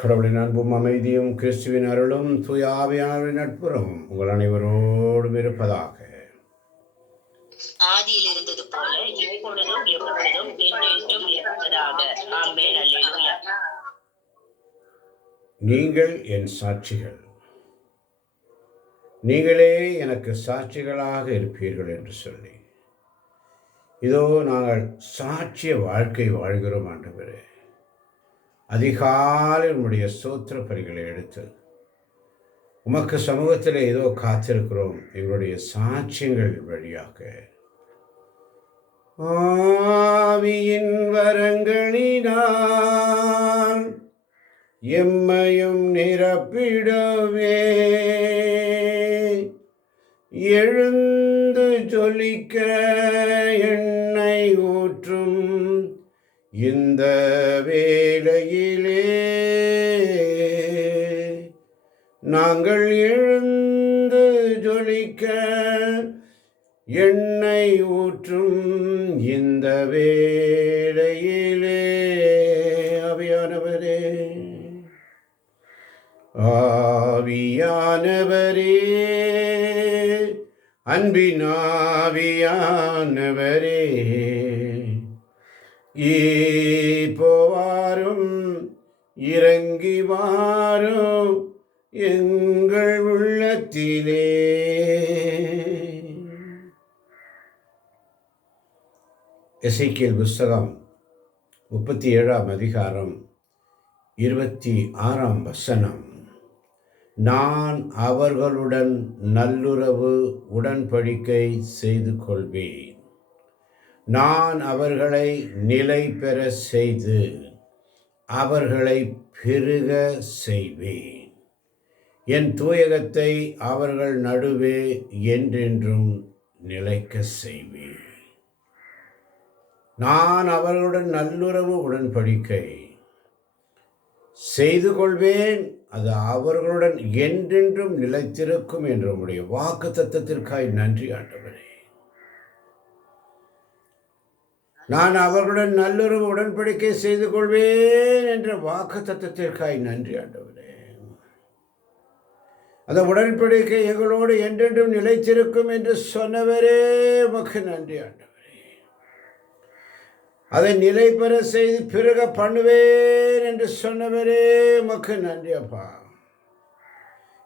கடவுளின் அன்பும் அமைதியும் கிறிஸ்துவின் அருளும் தூய ஆவியானவரின் நட்புறவும் உங்கள் அனைவரோடும் இருப்பதாக. ஆதியில் இருந்தது போல இப்பொழுதும் எப்பொழுதும் என்றென்றும் இருப்பதாக. ஆமென். அல்லேலூயா. நீங்கள் என் சாட்சிகள், நீங்களே எனக்கு சாட்சிகளாக இருப்பீர்கள் என்று சொல்லி, இதோ நாங்கள் சாட்சிய வாழ்க்கை வாழ்கிறோம் ஆண்டவரே. அதிகாலை உம்முடைய ஸ்தோத்திர பலிகளை எடுத்து உமக்கு சமூகத்தில் ஏதோ காத்திருக்கிறோம். எங்களுடைய சாட்சியங்கள் வழியாக ஆவியின் வரங்களினால் எம்மையும் நிரப்பிடவே எழுந்து ஜொலிக்க எண்ணெய் ஊற்றும் இந்த வேளையிலே நாங்கள் எழுந்து ஜொலிக்க எண்ணெய் ஊற்றும் இந்த வேளையிலே ஆவியானவரே, ஆவியானவரே, அன்பின் ஆவியானவரே, இப்போ வாரும், இறங்கி வாரும் எங்கள் உள்ளத்திலே. எசேக்கியேல் புஸ்தகம் 37ஆம் அதிகாரம் 26ஆம் வசனம். நான் அவர்களுடன் நல்லுறவு உடன்படிக்கை செய்து கொள்வேன். நான் அவர்களை நிலை பெற செய்து அவர்களை பெருக செய்வேன். என் தூயகத்தை அவர்கள் நடுவே என்றென்றும் நிலைக்க செய்வேன். நான் அவர்களுடன் நல்லுறவு உடன்படிக்கை செய்து கொள்வேன், அது அவர்களுடன் என்றென்றும் நிலைத்திருக்கும் என்ற உம்முடைய வாக்கு தத்தத்திற்காய் நன்றி ஆண்டவரே. நான் அவர்களுடன் நல்லுறவு உடன்படிக்கை செய்து கொள்வேன் என்ற வாக்கு தத்தத்திற்காய் நன்றி ஆண்டவரே. அந்த உடன்படிக்கை எங்களோடு என்றென்றும் நிலைத்திருக்கும் என்று சொன்னவரே உமக்கு நன்றி ஆண்டவரே. அதை நிலை பெற செய்து பிறக பண்ணுவேன் என்று சொன்னவரே உமக்கு நன்றி அப்பா.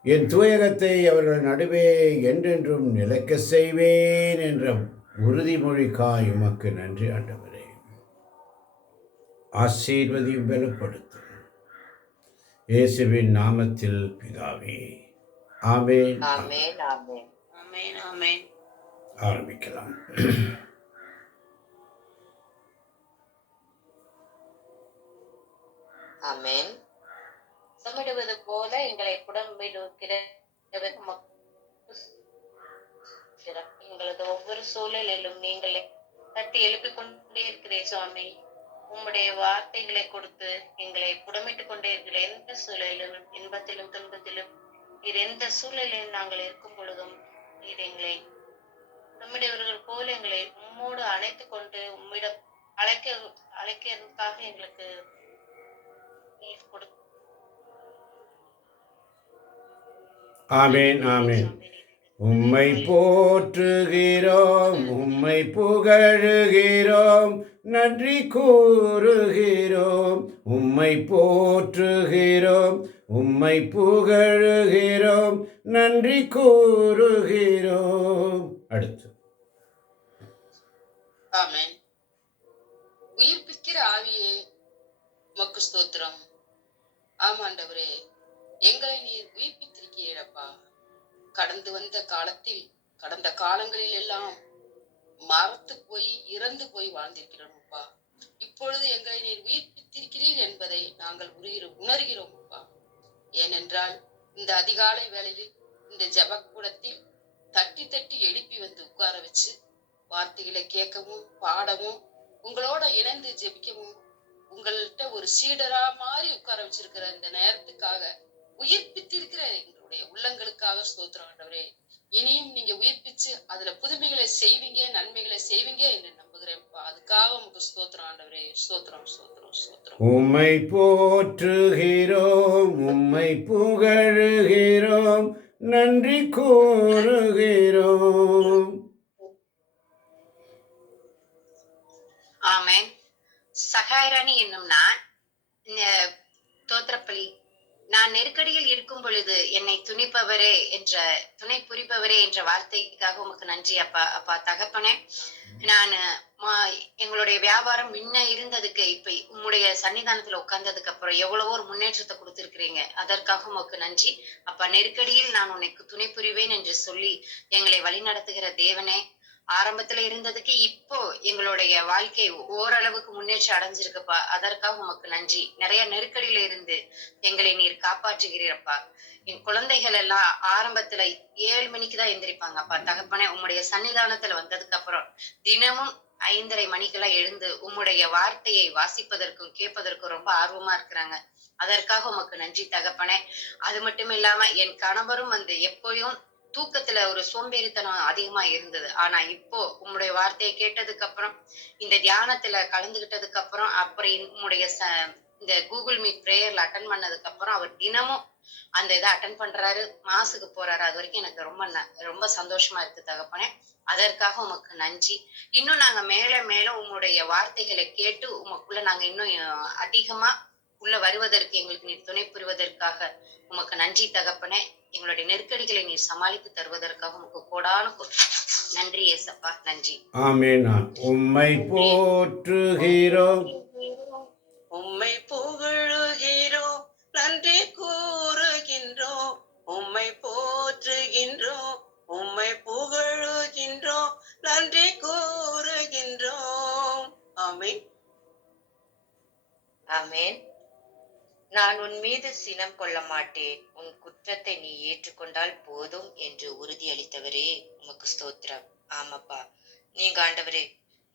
என் தூயகத்தை அவர்கள் நடுவே என்றென்றும் நிலைக்க செய்வேன் என்ற உறுதிமொழிக்காய் உமக்கு நன்றி ஆண்டவரே. ஆசீர்வதியும் பலப்படுத்தும் இயேசுவின் நாமத்தில் பிதாவே. ஆமென். ஆமென். ஆமென். ஆமென். ஆமென். ஆரம்பிக்கலாம். ஆமென். சமிடுவது போல எங்களை புடம்பிடுகிற எங்களது ஒவ்வொரு சூழலிலும் நீங்களை தட்டி எழுப்பிக் கொண்டே இருக்கிறேன் சுவாமி. உம்முடைய வார்த்தைகளை கொடுத்து எங்களை புடமிட்டுக் கொண்டே இருக்கிற எந்த சூழலிலும், இன்பத்திலும் துன்பத்திலும், இது எந்த சூழலிலும் நாங்கள் இருக்கும் பொழுதும் இது எங்களை நம்முடையவர்கள் போல எங்களை உம்மோடு அணைத்துக் கொண்டு உம்மிடம் அழைக்கிறதுக்காக எங்களுக்கு ஆமென். ஆமென். உம்மை போற்றுகிறோம், உம்மை புகழுகிறோம், நன்றி கூறுகிறோம். உம்மை போற்றுகிறோம், உம்மை புகழுகிறோம், நன்றி கூறுகிறோம். அடுத்து ஆமென். உயிர்ப்பிக்கிற ஆவியே உமக்கு ஸ்தோத்திரம். ஆமாண்டவரே, எங்களை நீர் உயிர்ப்பித்திருக்கிறீரப்பா. கடந்து வந்த காலத்தில், கடந்த காலங்களில் எல்லாம் மறத்து போய் இறந்து போய் வாழ்ந்திருக்கிறோம் அப்பா. இப்பொழுது எங்களை நீர் உயிர்ப்பித்திருக்கிறீர் என்பதை நாங்கள் உணர்கிறோம் அப்பா. ஏனென்றால் இந்த அதிகாலை வேளையில் இந்த ஜபக்கூடத்தில் தட்டி தட்டி எழுப்பி வந்து உட்கார வச்சு வார்த்தைகளை கேட்கவும் பாடவும் உங்களோட இணைந்து ஜெபிக்கவும் உங்கள்கிட்ட ஒரு சீடரா மாதிரி உட்கார வச்சிருக்கிற இந்த நேரத்துக்காக, உயிர்ப்பித்திருக்கிற எங்களுடைய உள்ளங்களுக்காக ஸ்தோத்திரம் ஆண்டவரே. இனியும் நீங்க உயிர்ப்பிச்சு அதுல புதுமைகளை செய்வீங்க, நன்மைகளை செய்வீங்க என்று நம்புகிறேன்ப்பா. அதுக்காக உங்களுக்கு ஸ்தோத்திரம் ஆண்டவரே. ஸ்தோத்திரம் ஸ்தோத்திரம். ஸ்தோத்திரம். உம்மை போற்றுகிறோம், உம்மை புகழுகிறோம், நன்றி கூறுகிறோம். ஆமென். சகாயராணி என்னும் நான் தோத்திரப்பலி நான் நெருக்கடியில் இருக்கும் பொழுது என்னை துணை புரிபவரே என்ற வார்த்தைக்காக உமக்கு நன்றி அப்பா. அப்பா தகப்பனே, நான் எங்களுடைய வியாபாரம் முன்ன இருந்ததுக்கு இப்ப உம்முடைய சன்னிதானத்துல உட்கார்ந்ததுக்கு அப்புறம் எவ்வளவோ ஒரு முன்னேற்றத்தை கொடுத்திருக்கிறீங்க. அதற்காக உமக்கு நன்றி அப்பா. நெருக்கடியில் நான் உனக்கு துணை புரிவேன் என்று சொல்லி எங்களை வழிநடத்துகிற தேவனே, ஆரம்பத்துல இருந்ததுக்கு இப்போ எங்களுடைய வாழ்க்கை ஓரளவுக்கு முன்னேற்றம் அடைஞ்சிருக்குப்பா. அதற்காக உமக்கு நன்றி. நிறைய நெருக்கடியில இருந்து எங்களை நீர் காப்பாற்றுகிறீரப்பா. என் குழந்தைகள் எல்லாம் ஆரம்பத்துல 7 மணிக்கு தான் எந்திரிப்பாங்கப்பா. தகப்பனே, உம்முடைய சன்னிதானத்துல வந்ததுக்கு அப்புறம் தினமும் 5:30 மணிக்கெல்லாம் எழுந்து உம்முடைய வார்த்தையை வாசிப்பதற்கும் கேட்பதற்கும் ரொம்ப ஆர்வமா இருக்கிறாங்க. அதற்காக உமக்கு நன்றி தகப்பனே. அது மட்டும் இல்லாம என் கணவரும் எப்பயும் தூக்கத்துல ஒரு சோம்பேறித்தனம் அதிகமா இருந்தது. ஆனா இப்போ உம்முடைய வார்த்தையை கேட்டதுக்கு அப்புறம், இந்த தியானத்துல கலந்துகிட்டதுக்கு அப்புறம், அப்புறம் உம்முடைய இந்த கூகுள் மீட் பிரேயர்ல அட்டன் பண்ணதுக்கு அப்புறம் அவர் தினமும் அந்த இதை அட்டன் பண்றாரு, மாசுக்கு போறாரு. அது வரைக்கும் எனக்கு ரொம்ப சந்தோஷமா இருக்கு தகப்பனே. அதற்காக உமக்கு நன்றி. இன்னும் நாங்க மேல மேல உம்முடைய வார்த்தைகளை கேட்டு உமக்குள்ள நாங்க இன்னும் அதிகமா உள்ள வருவதற்கு எங்களுக்கு நீர் துணை புரிவதற்காக உமக்கு நன்றி தகப்பனே. எங்களுடைய நெருக்கடிகளை நீர் சமாளித்து தருவதற்காக உமக்கு கோடான நன்றி ஏசப்பா. நன்றி. ஆமென். உம்மை போற்றுகிறோம், உம்மை புகழுகிறோம், நன்றி கூறுகின்றோம். உம்மை போற்றுகின்றோம், உம்மை புகழுகின்றோம், நன்றி கூறுகின்றோம். ஆமென். ஆமென். நான் உன் மீது சினம் கொள்ள மாட்டேன், உன் குற்றத்தை நீ ஏற்றுக்கொண்டால் போதும் என்று உறுதியளித்தவரே உமக்கு ஸ்தோத்திரம். ஆமாப்பா, நீங்க ஆண்டவரே,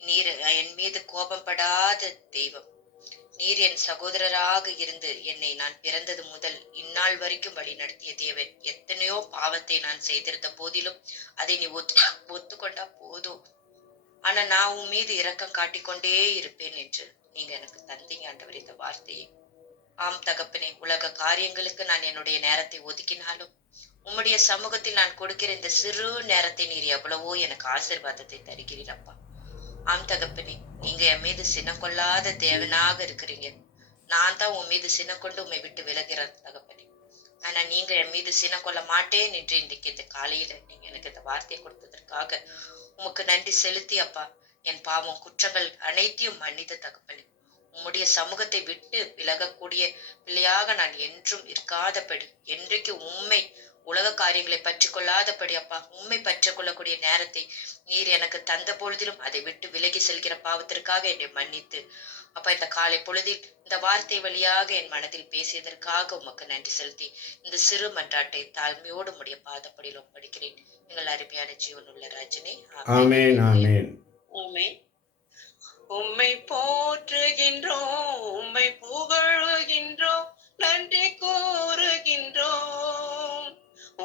நீர் என் மீது கோபப்படாத தெய்வம். நீர் என் சகோதரராக இருந்து என்னை நான் பிறந்தது முதல் இந்நாள் வரைக்கும் வழி நடத்திய தேவன். எத்தனையோ பாவத்தை நான் செய்திருந்த போதிலும் அதை நீ ஒத்துக்கொண்டா போதும், ஆனா நான் உன் மீது இரக்கம் காட்டிக்கொண்டே இருப்பேன் என்று நீங்க எனக்கு தந்தீங்க ஆண்டவர் இந்த வார்த்தையை. ஆம் தகப்பனே, உலக காரியங்களுக்கு நான் என்னுடைய நேரத்தை ஒதுக்கினாலும் உம்முடைய சமூகத்தில் நான் கொடுக்கிற இந்த சிறு நேரத்தை நீர் எவ்வளவோ எனக்கு ஆசீர்வாதத்தை தருகிறீரப்பா. ஆம் தகப்பனே, நீங்க என் மீது சின்னம் கொள்ளாத தேவனாக இருக்கிறீங்க. நான் தான் உன் மீது சின்னம் கொண்டு உண்மை விட்டு விலகிறேன் தகப்பனே. ஆனா நீங்க என் மீது சின்னம் கொள்ள மாட்டேன் என்று இன்றைக்கு இந்த காலையில நீங்க எனக்கு இந்த வார்த்தையை கொடுத்ததற்காக உமக்கு நன்றி செலுத்தி அப்பா. என் பாவம் குற்றங்கள் அனைத்தையும் மன்னித்த தகப்பனே, உம்முடைய சமூகத்தை விட்டு விலகக்கூடிய பிள்ளையாக நான் என்றும் இருக்காதபடி, என்றைக்கு உண்மை உலக காரியங்களை பற்றி கொள்ளாதபடி அப்பா, உண்மை பற்றி கொள்ளக்கூடிய நேரத்தை நீர் எனக்கு தந்த பொழுதிலும் அதை விட்டு விலகி செல்கிற பாவத்திற்காக என்னை மன்னித்து அப்பா, இந்த காலை பொழுதில் இந்த வார்த்தை வழியாக என் மனதில் பேசியதற்காக உமக்கு நன்றி செலுத்தி இந்த சிறு மன்றாட்டை தாழ்மையோடு உடைய பாதப்படியில் ஒப்படைக்கிறேன். எங்கள் அருமையான ஜீவனுள்ள ராஜனே. ஆமென். ஆமென். ஆமென். உம்மை போற்றுகின்றோம், உம்மை புகழுகின்றோம், நன்றி கூறுகின்றோம்.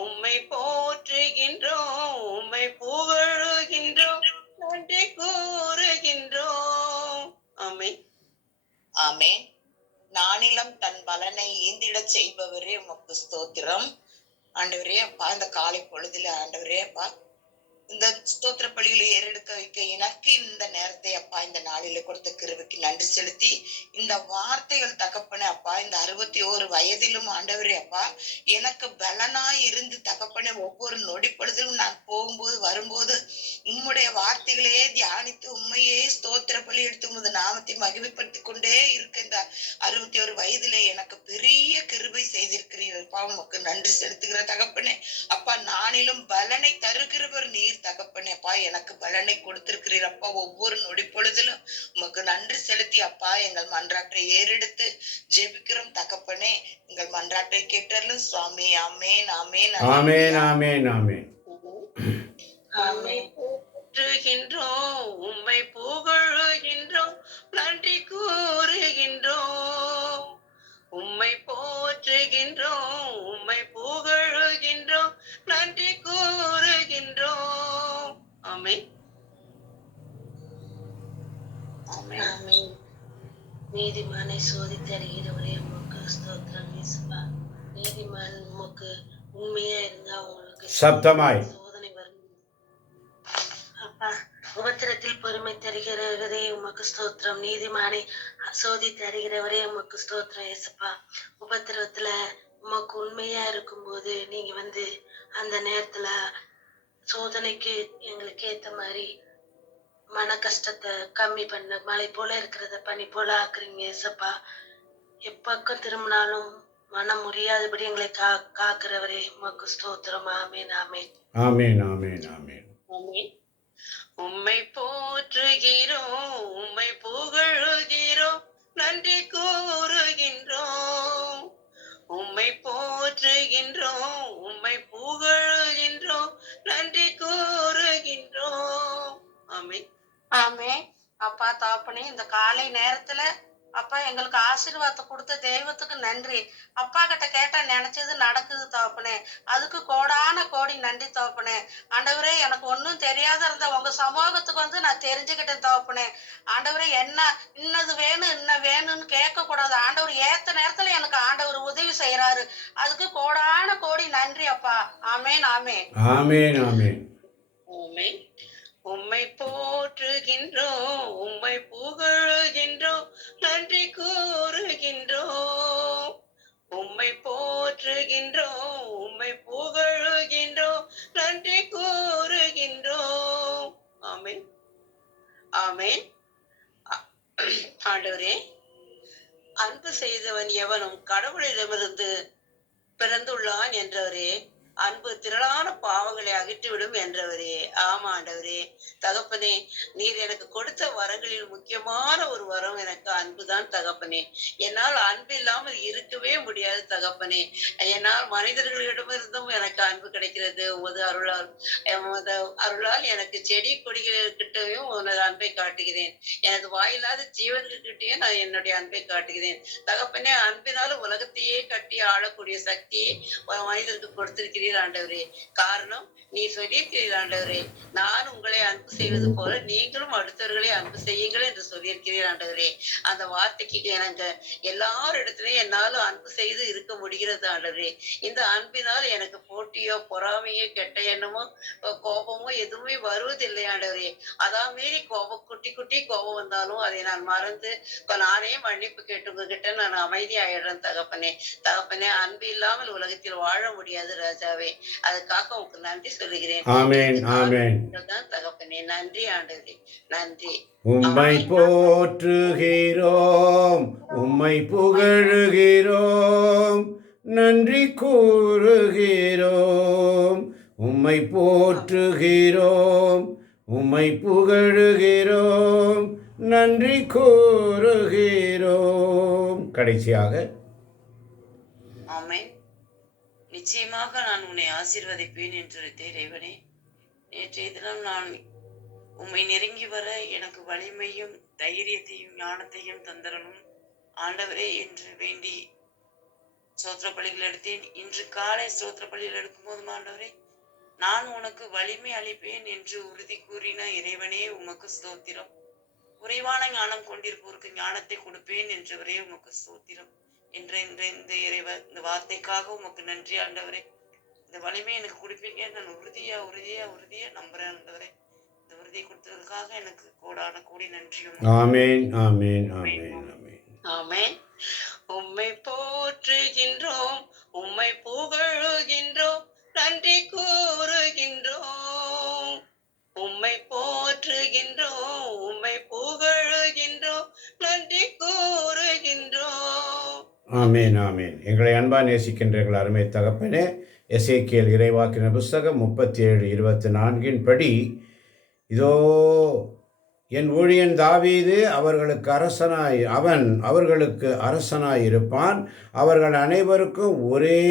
உம்மை போற்றுகின்றோம், உம்மை புகழுகின்றோம், நன்றி கூறுகின்றோம். ஆமென். ஆமென். நானிலம் தன் பலனை ஈந்திடச் செய்பவரே உமக்கு ஸ்தோத்திரம். ஆண்டவரே அப்பா, இந்த காலை பொழுதுல ஆண்டவரே அப்பா, இந்த ஸ்தோத்திர பலியில ஏறெடுக்க வைக்க எனக்கு இந்த நேரத்தை அப்பா, இந்த நாளில கொடுத்த கிருபைக்கு நன்றி செலுத்தி, இந்த வார்த்தைகள் தகப்பனே அப்பா, இந்த 61 வயதிலும் ஆண்டவரே அப்பா, எனக்கு பலனாய் இருந்து தகப்பனே, ஒவ்வொரு நொடி பொழுதிலும் நான் போகும்போது வரும்போது உம்முடைய வார்த்தைகளையே தியானித்து உண்மையே ஸ்தோத்திர பலி எடுத்து உமது நாமத்தை மகிமைப்படுத்திக் கொண்டே இருக்க இந்த 61 வயதிலே எனக்கு பெரிய கிருபை செய்திருக்கிறீர்கள்ப்பா. உமக்கு நன்றி செலுத்துகிற தகப்பனே அப்பா. நானிலும் பலனை தருகிறவர் நீர் தகப்பனே அப்பா. எனக்கு பலனை கொடுத்திருக்கிறீர் அப்பா. ஒவ்வொரு நொடி பொழுதிலும் உமக்கு நன்றி செலுத்தி அப்பா, எங்கள் மன்றாட்டை ஏறெடுத்து ஜெபிக்கிறோம் தகப்பனே. எங்கள் மன்றாட்டை கேட்டலும் சுவாமி. ஆமென். ஆமென். ஆமென். ஆமென். ஆமென். உம்மை போற்றுகின்றோம், உம்மை புகழுகின்றோம், நன்றி கூறுகின்றோம். உம்மை போற்றுகின்றோம், உம்மை புகழுகின்றோம், நன்றி கூறுகின்றோம். ஆமென். ஆமென். நீதிமானை சோதித்தறிகிறவரே உமக்கு ஸ்தோத்திரம் இயேசுப்பா. நீதிமான் உமக்கு உண்மையா இருந்தா உங்களுக்கு சப்தமாய் சோதனை வரும். அப்பா, உபத்திரத்தில் பொறுமை தருகிறவரே உமக்கு ஸ்தோத்திரம். நீதிமானை சோதித்து அறிகிறவரே உமக்கு ஸ்தோத்திரம் இயேசுப்பா. உபத்திரத்துல உமக்கு உண்மையா இருக்கும்போது நீங்க அந்த நேரத்துல சோதனைக்கு எங்களுக்கு ஏத்த மாதிரி மன கஷ்டத்தை கம்மி பண்ண மலை போல இருக்கிறத பனி போல ஆக்குறீங்க இயேசப்பா. எப்பக்கம் திரும்பினாலும் மனம் முடியாதபடி எங்களை காக்கிறவரே உமக்கு ஸ்தோத்திரம். ஆமேன் ஆமேன் ஆமேன் ஆமேன் ஆமேன். உம்மை போற்றுகிறோம், உம்மை புகழுகிறோம், நன்றி கூறுகின்றோம். உம்மை போற்றுகின்றோம், உம்மை புகழுகின்றோம், நன்றி கூறுகின்றோம். ஆமென். ஆமென். அப்பா தாப்பனே, இந்த காலை நேரத்துல அப்பா எங்களுக்கு ஆசீர்வாதத்தை கொடுத்த தெய்வத்துக்கு நன்றி. அப்பா கிட்ட கேட்டா நினைச்சது நடக்குது தாப்பனே, அதுக்கு கோடான கோடி நன்றி தாப்பனே. ஆண்டவரே, எனக்கு ஒன்னும் தெரியாத இருந்த உங்க சமூகத்துக்கு நான் தெரிஞ்சுக்கிட்டேன் தாப்பனே. ஆண்டவரே, என்ன இன்னது வேணும் இன்ன வேணும்னு கேட்க கூடாது. ஆண்டவர் ஏத்த நேரத்துல எனக்கு ஆண்டவர் உதவி செய்யறாரு, அதுக்கு கோடான கோடி நன்றி அப்பா. ஆமேன் ஆமேன் ஆமேன் ஆமேன். ஆமேன். உம்மை போற்றுகின்றோம், உம்மை புகழுகின்றோம், நன்றி கூறுகின்றோம். உம்மை போற்றுகின்றோம், உம்மை புகழுகின்றோம், நன்றி கூறுகின்றோம். ஆமென் ஆமென். ஆண்டவரே, அன்பு செய்தவன் எவனும் கடவுளிடமிருந்து பிறந்துள்ளான் என்றவரே, அன்பு திரளான பாவங்களை அகற்றிவிடும் என்றவரே. ஆமா ஆண்டவரே, தகப்பனே, நீர் எனக்கு கொடுத்த வரங்களில் முக்கியமான ஒரு வரம் எனக்கு அன்புதான் தகப்பனே. என்னால் அன்பு இல்லாமல் இருக்கவே முடியாது தகப்பனே. என்னால் மனிதர்களிடமிருந்தும் எனக்கு அன்பு கிடைக்கிறது உமது அருளால். உமது அருளால் எனக்கு செடி கொடிகளிடக்கிட்டையும் உனது அன்பை காட்டுகிறேன். எனது வாயில்லாத ஜீவன்கிட்டையும் நான் என்னுடைய அன்பை காட்டுகிறேன் தகப்பனே. அன்பினாலும் உலகத்தையே கட்டி ஆளக்கூடிய சக்தியை மனிதருக்கு கொடுத்திருக்கிறேன் ஆண்டவரே. காரணம், நீ சொல்லியிருக்கிறீர் ஆண்டவரே, நான் உங்களை அன்பு செய்வது போல நீங்களும் அடுத்தவர்களை அன்பு செய்யுங்கள் என்று சொல்லியிருக்கிறீர் ஆண்டவரே. அந்த வார்த்தைக்கு எனக்கு எல்லாரிடத்திலையும் என்னாலும் அன்பு செய்து இருக்க முடிகிறது ஆண்டவரே. இந்த அன்பினால் எனக்கு போட்டியோ பொறாமையோ கெட்ட எண்ணமோ கோபமோ எதுவுமே வருவதில்லை ஆண்டவரே. அதான் மீறி குட்டி குட்டி கோபம் வந்தாலும் அதை நான் மறந்து நானே மன்னிப்பு கேட்டு உங்ககிட்ட நான் அமைதியாயிடுறேன் தகப்பனே. தகப்பனே, அன்பு இல்லாமல் உலகத்தில் வாழ முடியாது ராஜாவே. அதுக்காக உங்களுக்கு நன்றி சொல்லுகிறேன். ஆமென் ஆமென். தகப்பனே, நன்றி ஆண்டவரே, நன்றி. உம்மை போற்றுகிறோம், உம்மை புகழுகிறோம், நன்றி கூறுகிறோம். உம்மை போற்றுகிறோம், உம்மை புகழுகிறோம், நன்றி கூறுகிறோம். கடைசியாக ஆமென். நிச்சயமாக நான் உன்னை ஆசீர்வதிப்பேன் என்று இறைவனே. நேற்றைய தினம் நான் உம்மை நெருங்கி வர எனக்கு வலிமையும் தைரியத்தையும் ஞானத்தையும் தந்தரணும் ஆண்டவரே என்று வேண்டி ஸ்தோத்திர பலிகள் எடுத்தேன். இன்று காலை ஸ்தோத்திர பலிகள் எடுக்கும் போதும் ஆண்டவரே, நான் உனக்கு வலிமை அளிப்பேன் என்று உறுதி கூறின இறைவனே, உமக்கு ஸ்தோத்திரம். குறைவான ஞானம் கொண்டிருப்போருக்கு ஞானத்தை கொடுப்பேன் என்றவரே, உமக்கு ஸ்தோத்திரம். என்ற இந்த வார்த்தைக்காக உமக்கு நன்றி ஆண்டவரே. இந்த வலிமை எனக்கு கொடுப்பீங்க, நான் உறுதியா நம்புறேன் ஆண்டவரே. இந்த உறுதியை கொடுத்ததுக்காக எனக்கு கோடான கோடி நன்றியும். ஆமென் ஆமென் ஆமென் ஆமென் ஆமென். உம்மை போற்றுகின்றோம், உம்மை புகழுகின்றோம், நன்றி கூறுகின்றோம். உம்மை போற்றுகின்றோம், உம்மை புகழுகின்றோம், நன்றி கூறுகின்றோம். ஆமேன் ஆமேன். எங்களை அன்பா நேசிக்கின்றீர்கள் அருமை தகப்பனே. எசேக்கியேல் இறைவாக்கின புஸ்தகம் 37:24 படி, இதோ என் ஊழியன் தாவீது அவர்களுக்கு அரசனாய் இருப்பான். அவர்கள் அனைவருக்கும் ஒரே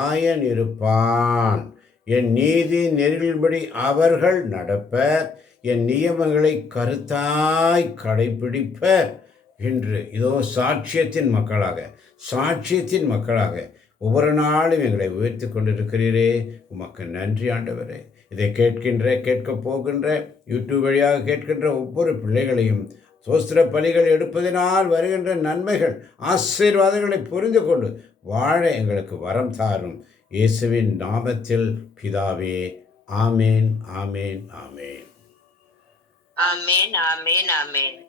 ஆயன் இருப்பான். என் நீதி நெறியின்படி அவர்கள் நடப்பர், என் நியமங்களை கருத்தாய் கடைபிடிப்பர் என்று இதோ சாட்சியத்தின் மக்களாக ஒவ்வொரு நாளும் எங்களை உயர்த்தி கொண்டிருக்கிறீரே, உமக்கு நன்றி ஆண்டவரே. இதை கேட்கப் போகின்ற யூடியூப் வழியாக கேட்கின்ற ஒவ்வொரு பிள்ளைகளையும் சோஸ்திர பலிகள் எடுப்பதினால் வருகின்ற நன்மைகள் ஆசீர்வாதங்களை புரிந்து கொண்டு வாழ எங்களுக்கு வரம் தாரும். இயேசுவின் நாமத்தில் பிதாவே, ஆமேன், ஆமேன், ஆமேன். ஆமென், ஆமென், ஆமென்.